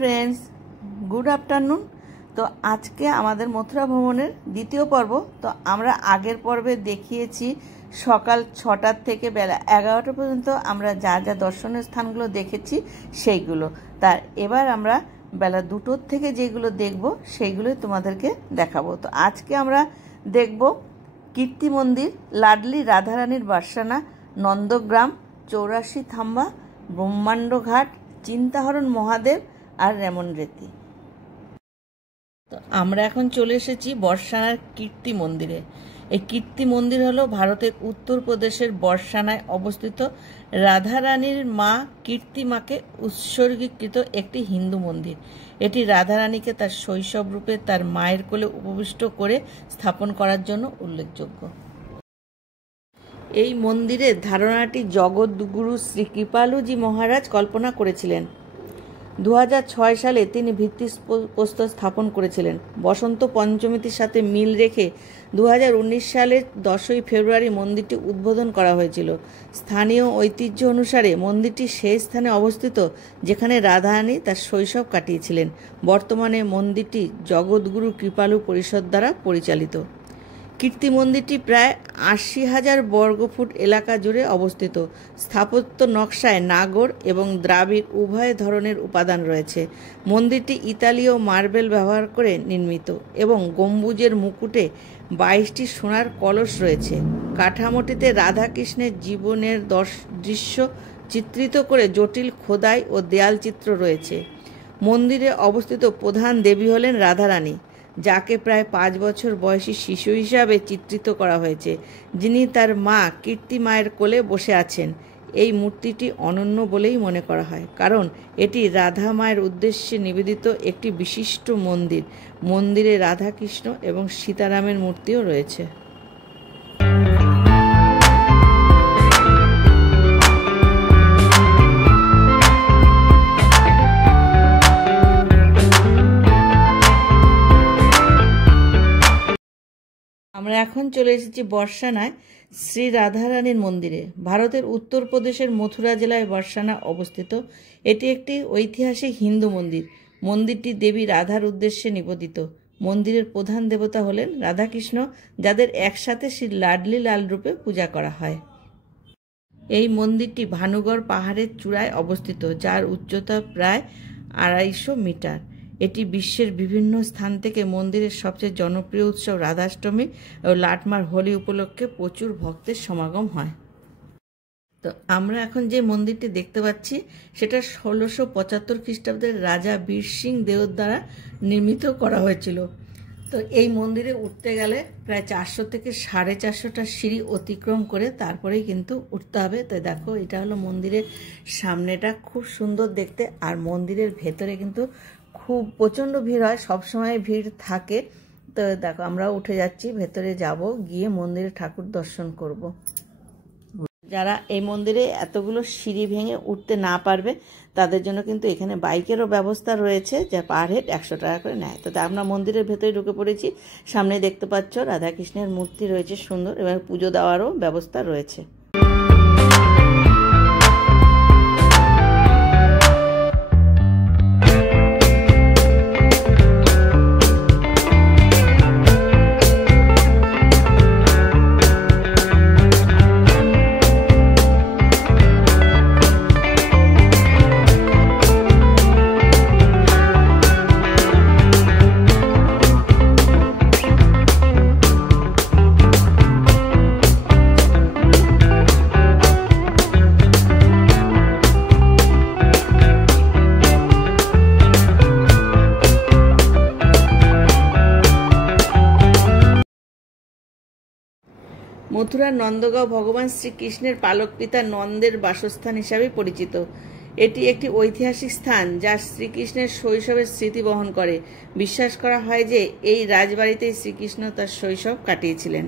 Friends, good afternoon. তো আজকে আমাদের মথুরা ভ্রমণের দ্বিতীয় পর্ব। তো আমরা আগের পর্বে দেখিয়েছি সকাল 6টা থেকে বেলা 11টা পর্যন্ত আমরা যা যা দর্শনীয় স্থানগুলো দেখেছি সেইগুলো। তার এবার আমরা বেলা 2টোর থেকে যেগুলো দেখব সেইগুলোই তোমাদেরকে দেখাবো। তো আজকে আমরা দেখব কীর্তি মন্দির, লাডলি রাধারানীর বার্সানা, নন্দগ্রাম, 84 থাম্বা, ব্রহ্মাণ্ড ঘাট, চিন্তাহরণ মহাদেব আর রেমন রেতি। তো আমরা এখন চলে এসেছি বর্ষানার কীর্তি মন্দিরে। এই কীর্তি মন্দির হলো ভারতের উত্তরপ্রদেশের বর্ষানায় অবস্থিত রাধারানীর মা কীর্তি মাকে উৎসর্গীকৃত একটি হিন্দু মন্দির। এটি রাধারানীকে তার শৈশব রূপে তার মায়ের কোলে উপবিষ্ট করে স্থাপন করার জন্য উল্লেখযোগ্য। এই মন্দিরের ধারণাটি জগৎগুরু শ্রী কৃপালুজি মহারাজ কল্পনা করেছিলেন। 2006 সালে তিনি ভিত্তিপ্রস্তর স্থাপন করেছিলেন। বসন্ত পঞ্চমীর সাথে মিল রেখে 2019 সালের 10ই ফেব্রুয়ারি মন্দিরটি উদ্বোধন করা হয়েছিল। স্থানীয় ঐতিহ্য অনুসারে মন্দিরটি সেই স্থানে অবস্থিত যেখানে রাধারানী তার শৈশব কাটিয়েছিলেন। বর্তমানে মন্দিরটি জগৎগুরু কৃপালু পরিষদ দ্বারা পরিচালিত। কীর্তি মন্দিরটি প্রায় 80,000 বর্গফুট এলাকা জুড়ে অবস্থিত। স্থাপত্য নকশায় নাগর এবং দ্রাবিড় উভয় ধরনের উপাদান রয়েছে। মন্দিরটি ইতালীয় মার্বেল ব্যবহার করে নির্মিত এবং গম্বুজের মুকুটে 22টি সোনার কলস রয়েছে। কাঠামোটিতে রাধাকৃষ্ণের জীবনের দৃশ্য চিত্রিত করে জটিল খোদাই ও দেয়াল চিত্র রয়েছে। মন্দিরে অবস্থিত প্রধান দেবী হলেন রাধারানী, যাকে প্রায় 5 বছর বয়সী শিশু হিসাবে চিত্রিত করা হয়েছে, যিনি তার মা কীর্তি মায়ের কোলে বসে আছেন। এই মূর্তিটি অনন্য বলেই মনে করা হয়, কারণ এটি রাধা মায়ের উদ্দেশ্যে নিবেদিত একটি বিশিষ্ট মন্দির। মন্দিরে রাধাকৃষ্ণ এবং সীতারামের মূর্তিও রয়েছে। আমরা এখন চলে এসেছি বর্ষানায় শ্রী রাধারানীর মন্দিরে। ভারতের উত্তরপ্রদেশের মথুরা জেলায় বর্ষানা অবস্থিত। এটি একটি ঐতিহাসিক হিন্দু মন্দির। মন্দিরটি দেবী রাধার উদ্দেশ্যে নিবেদিত। মন্দিরের প্রধান দেবতা হলেন রাধাকৃষ্ণ, যাদের একসাথে শ্রী লাডলি লাল রূপে পূজা করা হয়। এই মন্দিরটি ভানুগড় পাহাড়ের চূড়ায় অবস্থিত, যার উচ্চতা প্রায় 250 মিটার। এটি বিশ্বের বিভিন্ন স্থান থেকে মন্দিরের সবচেয়ে জনপ্রিয় উৎসব রাধাষ্টমী ও লাটমার হোলি উপলক্ষে প্রচুর ভক্তের সমাগম হয়। তো আমরা এখন যে মন্দিরটি দেখতে পাচ্ছি সেটা 1675 খ্রিস্টাব্দের রাজা বীর সিং দেও দ্বারা নির্মিত করা হয়েছিল। তো এই মন্দিরে উঠতে গেলে প্রায় 400 থেকে 450টা সিঁড়ি অতিক্রম করে তারপরেই কিন্তু উঠতে হবে। তো দেখো, এটা হলো মন্দিরের সামনেটা, খুব সুন্দর দেখতে। আর মন্দিরের ভেতরে কিন্তু খুব প্রচণ্ড ভিড় হয়, সবসময় ভিড় থাকে। তো দেখো, আমরা উঠে যাচ্ছি, ভেতরে যাব, গিয়ে মন্দিরে ঠাকুর দর্শন করব। যারা এই মন্দিরে এতগুলো সিঁড়ি ভেঙে উঠতে না পারবে তাদের জন্য কিন্তু এখানে বাইকেরও ব্যবস্থা রয়েছে, যা পার হেড 100 টাকা করে নেয়। তো আমরা মন্দিরের ভেতরে ঢুকে পড়েছি। সামনে দেখতে পাচ্ছ রাধাকৃষ্ণের মূর্তি রয়েছে সুন্দর, এবং পুজো দেওয়ারও ব্যবস্থা রয়েছে। মথুরার নন্দগাঁও ভগবান শ্রীকৃষ্ণের পালক পিতা নন্দের বাসস্থান হিসাবে পরিচিত। এটি একটি ঐতিহাসিক স্থান যা শ্রীকৃষ্ণের শৈশবের স্মৃতি বহন করে। বিশ্বাস করা হয় যে এই রাজবাড়িতেই শ্রীকৃষ্ণ তার শৈশব কাটিয়েছিলেন।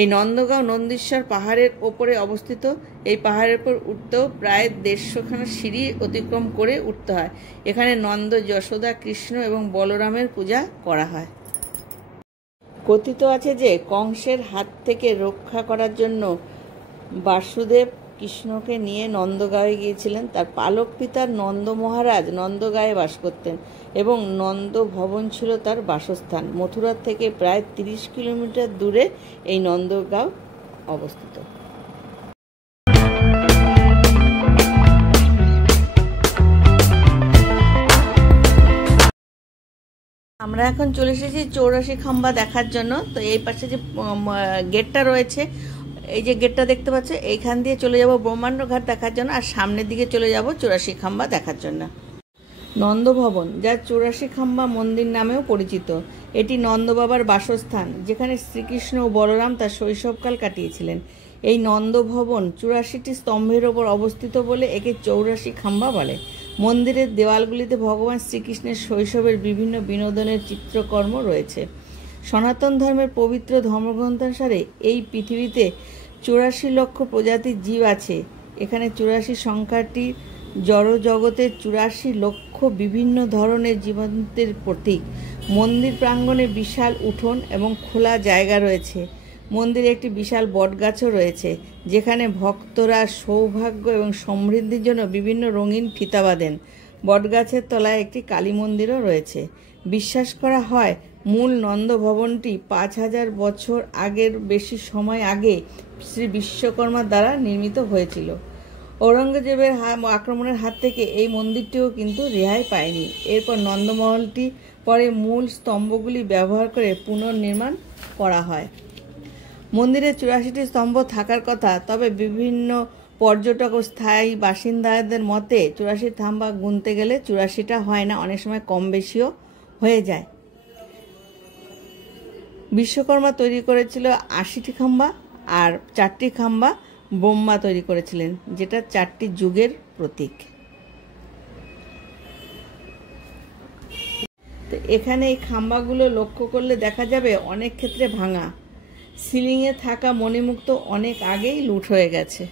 এই নন্দগাঁও নন্দীশ্বর পাহাড়ের ওপরে অবস্থিত। এই পাহাড়ের উপর উঠতেও প্রায় 150খানা সিঁড়ি অতিক্রম করে উঠতে হয়। এখানে নন্দ, যশোদা, কৃষ্ণ এবং বলরামের পূজা করা হয়। কথিত আছে যে কংসের হাত থেকে রক্ষা করার জন্য বাসুদেব কৃষ্ণকে নিয়ে নন্দগাঁয়ে গিয়েছিলেন। তার পালক পিতার নন্দ মহারাজ নন্দগাঁয়ে বাস করতেন এবং নন্দ ভবন ছিল তার বাসস্থান। মথুরা থেকে প্রায় 30 কিলোমিটার দূরে এই নন্দগাঁও অবস্থিত। আমরা এখন চলে এসেছি 84 খাম্বা দেখার জন্য। তো এই পাশে যে গেটটা রয়েছে, এই যে গেটটা দেখতে পাচ্ছ, এইখান দিয়ে চলে যাব ব্রহ্মাণ্ড ঘাট দেখার জন্য, আর সামনের দিকে চলে যাব 84 খাম্বা দেখার জন্য। নন্দভবন, যা 84 খাম্বা মন্দির নামেও পরিচিত, এটি নন্দবাবার বাসস্থান, যেখানে শ্রীকৃষ্ণ ও বলরাম তার শৈশবকাল কাটিয়েছিলেন। এই নন্দভবন 84টি স্তম্ভের ওপর অবস্থিত বলে একে 84 খাম্বা বলে। মন্দিরের দেওয়ালগুলিতে ভগবান শ্রীকৃষ্ণের শৈশবের বিভিন্ন বিনোদনের চিত্রকর্ম রয়েছে। সনাতন ধর্মের পবিত্র ধর্মগ্রন্থানুসারে এই পৃথিবীতে 84 লক্ষ প্রজাতির জীব আছে। এখানে 84 সংখ্যাটি জড় জগতের 84 লক্ষ বিভিন্ন ধরনের জীবন্তের প্রতীক। মন্দির প্রাঙ্গণে বিশাল উঠোন এবং খোলা জায়গা রয়েছে। মন্দিরে একটি বিশাল বটগাছও রয়েছে, যেখানে ভক্তরা সৌভাগ্য এবং সমৃদ্ধির জন্য বিভিন্ন রঙিন ফিতা বাঁধেন। বটগাছের তলায় একটি কালী মন্দিরও রয়েছে। বিশ্বাস করা হয় মূল নন্দ ভবনটি 5000 বছর আগের বেশি সময় আগে শ্রী বিশ্বকর্মার দ্বারা নির্মিত হয়েছিল। ঔরঙ্গজেবের আক্রমণের হাত থেকে এই মন্দিরটিও কিন্তু রেহাই পায়নি। এরপর নন্দমহলটি পরে মূল স্তম্ভগুলি ব্যবহার করে পুনর্নির্মাণ করা হয়। মন্দিরে 84টি স্তম্ভ থাকার কথা, তবে বিভিন্ন পর্যটক ও স্থায়ী বাসিন্দাদের মতে 84 খাম্বা গুনতে গেলে 84টা হয় না, অনেক সময় কম বেশিও হয়ে যায়। বিশ্বকর্মা তৈরি করেছিল 80টি খাম্বা, আর 4টি খাম্বা ব্রহ্মা তৈরি করেছিলেন, যেটা 4টি যুগের প্রতীক। তো এখানে এই খাম্বাগুলো লক্ষ্য করলে দেখা যাবে অনেক ক্ষেত্রে ভাঙা। সিলিংয়ে থাকা মণিমুক্ত অনেক আগেই লুট হয়ে গেছে।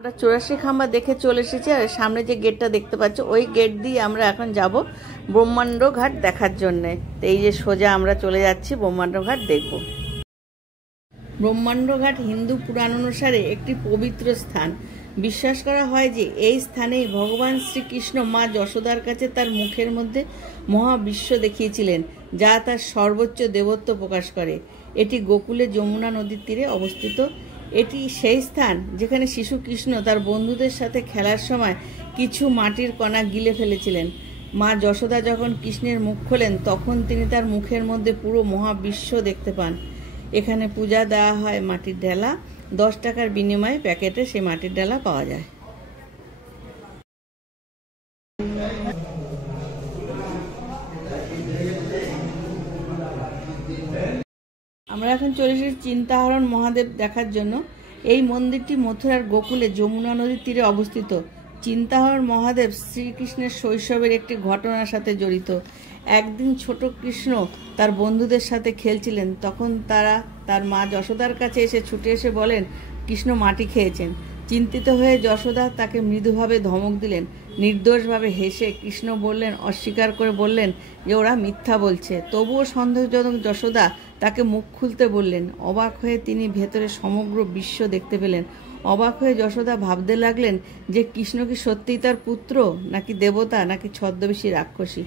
আমরা 84 খাম্বা দেখে চলে এসেছি, আর সামনে যে গেটটা দেখতে পাচ্ছ ওই গেট দিয়ে আমরা এখন যাব ব্রহ্মাণ্ড ঘাট দেখার জন্যে। তো এই যে সোজা আমরা চলে যাচ্ছি ব্রহ্মাণ্ড ঘাট দেখব। ব্রহ্মাণ্ড ঘাট হিন্দু পুরাণ অনুসারে একটি পবিত্র স্থান। বিশ্বাস করা হয় যে এই স্থানেই ভগবান শ্রীকৃষ্ণ মা যশোদার কাছে তার মুখের মধ্যে মহাবিশ্ব দেখিয়েছিলেন, যা তার সর্বোচ্চ দেবত্ব প্রকাশ করে। এটি গোকুলে যমুনা নদীর তীরে অবস্থিত। এটি সেই স্থান যেখানে শিশু কৃষ্ণ তার বন্ধুদের সাথে খেলার সময় কিছু মাটির কণা গিলে ফেলেছিলেন। মা যশোদা যখন কৃষ্ণের মুখ খোলেন, তখন তিনি তার মুখের মধ্যে পুরো মহাবিশ্ব দেখতে পান। এখানে পূজা দেওয়া হয় মাটির ডেলা। 10 টাকার বিনিময়ে প্যাকেটে সেই মাটির ডেলা পাওয়া যায়। আমরা এখন চলে এসেছি চিন্তাহরণ মহাদেব দেখার জন্য। এই মন্দিরটি মথুরার গোকুলে যমুনা নদীর তীরে অবস্থিত। চিন্তাহরণ মহাদেব শ্রীকৃষ্ণের শৈশবের একটি ঘটনার সাথে জড়িত। একদিন ছোট কৃষ্ণ তার বন্ধুদের সাথে খেলছিলেন, তখন তারা তার মা যশোদার কাছে এসে ছুটে এসে বলেন কৃষ্ণ মাটি খেয়েছেন। চিন্তিত হয়ে যশোদা তাকে মৃদুভাবে ধমক দিলেন। নির্দোষভাবে হেসে কৃষ্ণ অস্বীকার করে বললেন যে ওরা মিথ্যা বলছে। তবুও সন্দেহজনক যশোদা তাকে মুখ খুলতে বললেন। অবাক হয়ে তিনি ভেতরে সমগ্র বিশ্ব দেখতে পেলেন। অবাক হয়ে যশোদা ভাবতে লাগলেন যে কৃষ্ণ কি সত্যিই তার পুত্র, নাকি দেবতা, নাকি ছদ্মবেশী রাক্ষসী।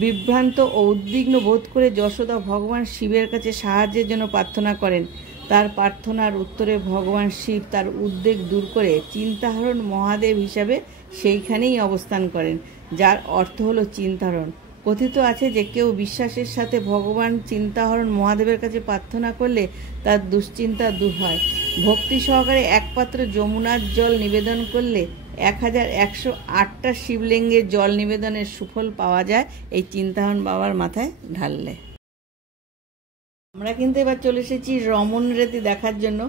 বিভ্রান্ত ও উদ্বিগ্ন বোধ করে যশোদা ভগবান শিবের কাছে সাহায্যের জন্য প্রার্থনা করেন। তার প্রার্থনার উত্তরে ভগবান শিব তার উদ্বেগ দূর করে চিন্তাহরণ মহাদেব হিসাবে সেইখানেই অবস্থান করেন, যার অর্থ হলো চিন্তাহরণ। কথিত আছে যে কেউ বিশ্বাসের সাথে ভগবান চিন্তাহরণ মহাদেবের কাছে প্রার্থনা করলে তার দুশ্চিন্তা দূর হয়। ভক্তি সহকারে এক পাত্র যমুনার জল নিবেদন করলে 1108টা শিবলিঙ্গের জল নিবেদনের সুফল পাওয়া যায় এই চিন্তাহরণ বাবার মাথায় ঢাললে। আমরা কিন্তু এবার চলে এসেছি রমন রেতি দেখার জন্য।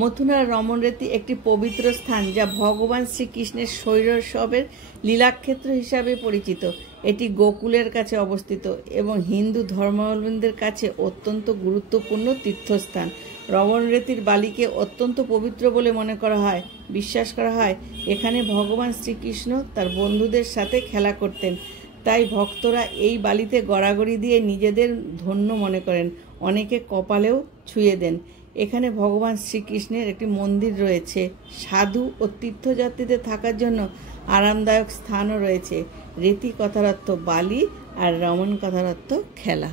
মথুরার রমন রেতি একটি পবিত্র স্থান যা ভগবান শ্রীকৃষ্ণের শৈশবের লীলাক্ষেত্র হিসাবে পরিচিত। এটি গোকুলের কাছে অবস্থিত এবং হিন্দু ধর্মাবলম্বীদের কাছে অত্যন্ত গুরুত্বপূর্ণ তীর্থস্থান। রমন রেতির বালিকে অত্যন্ত পবিত্র বলে মনে করা হয়। বিশ্বাস করা হয় এখানে ভগবান শ্রীকৃষ্ণ তার বন্ধুদের সাথে খেলা করতেন, তাই ভক্তরা এই বালিতে গড়াগড়ি দিয়ে নিজেদের ধন্য মনে করেন, অনেকে কপালেও ছুঁয়ে দেন। এখানে ভগবান শ্রীকৃষ্ণের একটি মন্দির রয়েছে। সাধু ও তীর্থযাত্রীদের থাকার জন্য আরামদায়ক স্থানও রয়েছে। রেতি কথার অর্থ বালি আর রমন কথার অর্থ খেলা।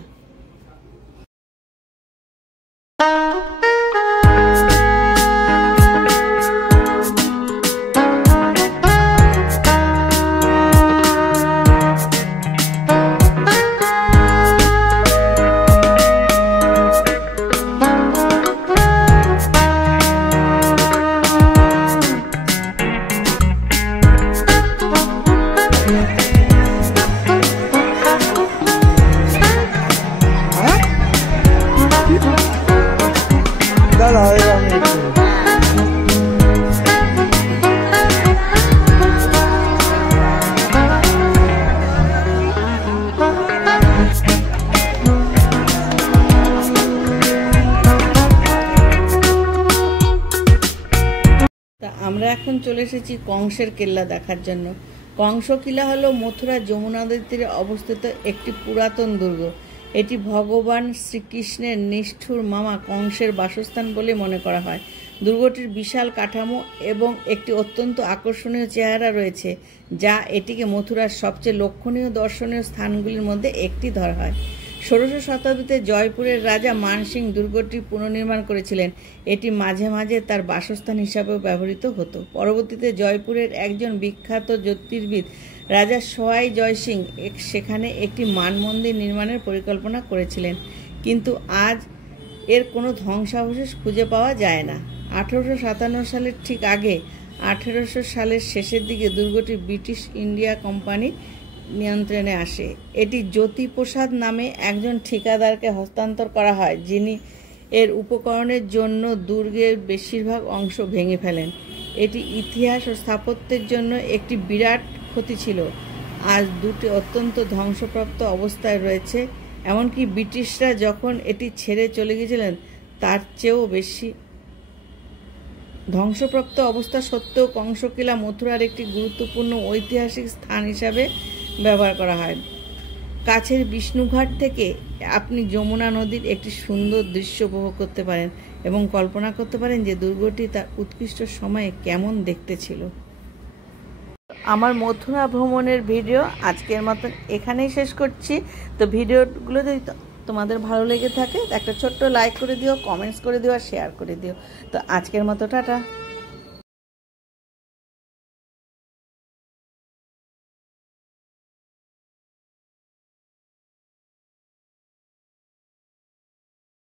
আমরা এখন চলে এসেছি কংসের কেল্লা দেখার জন্য। কংস কিলা হলো মথুরা যমুনা নদীর তীরে অবস্থিত একটি পুরাতন দুর্গ। এটি ভগবান শ্রীকৃষ্ণের নিষ্ঠুর মামা কংসের বাসস্থান বলে মনে করা হয়। দুর্গটির বিশাল কাঠামো এবং একটি অত্যন্ত আকর্ষণীয় চেহারা রয়েছে, যা এটিকে মথুরার সবচেয়ে লক্ষণীয় দর্শনীয় স্থানগুলির মধ্যে একটি ধরা হয়। 16শ শতাব্দীতে জয়পুরের রাজা মান সিং দুর্গটি পুনর্নির্মাণ করেছিলেন। এটি মাঝে মাঝে তার বাসস্থান হিসাবেও ব্যবহৃত হতো। পরবর্তীতে জয়পুরের একজন বিখ্যাত জ্যোতির্বিদ রাজা সওয়াই জয় সিং সেখানে একটি মান মন্দির নির্মাণের পরিকল্পনা করেছিলেন, কিন্তু আজ এর কোনো ধ্বংসাবশেষ খুঁজে পাওয়া যায় না। 1857 সালের ঠিক আগে 1800 সালের শেষের দিকে দুর্গটি ব্রিটিশ ইন্ডিয়া কোম্পানি নিয়ন্ত্রণে আসে। এটি জ্যোতিপ্রসাদ নামে একজন ঠিকাদারকে হস্তান্তর করা হয়, যিনি এর উপকরণের জন্য দুর্গের বেশিরভাগ অংশ ভেঙে ফেলেন। এটি ইতিহাস ও স্থাপত্যের জন্য একটি বিরাট ক্ষতি ছিল। আজ দুটি অত্যন্ত ধ্বংসপ্রাপ্ত অবস্থায় রয়েছে, এমনকি ব্রিটিশরা যখন এটি ছেড়ে চলে গিয়েছিলেন তার চেয়েও বেশি ধ্বংসপ্রাপ্ত অবস্থা সত্ত্বেও কংসকিলা মথুরার একটি গুরুত্বপূর্ণ ঐতিহাসিক স্থান হিসাবে ব্যবহার করা হয়। কাছের বিষ্ণুঘাট থেকে আপনি যমুনা নদীর একটি সুন্দর দৃশ্য উপভোগ করতে পারেন এবং কল্পনা করতে পারেন যে দুর্গটি তার উৎকৃষ্ট সময়ে কেমন দেখতে ছিল। আমার মথুরা ভ্রমণের ভিডিও আজকের মতন এখানেই শেষ করছি। তো ভিডিওগুলো যদি তোমাদের ভালো লেগে থাকে একটা ছোট্ট লাইক করে দিও, কমেন্টস করে দিও আর শেয়ার করে দিও। তো আজকের মতো টাটা।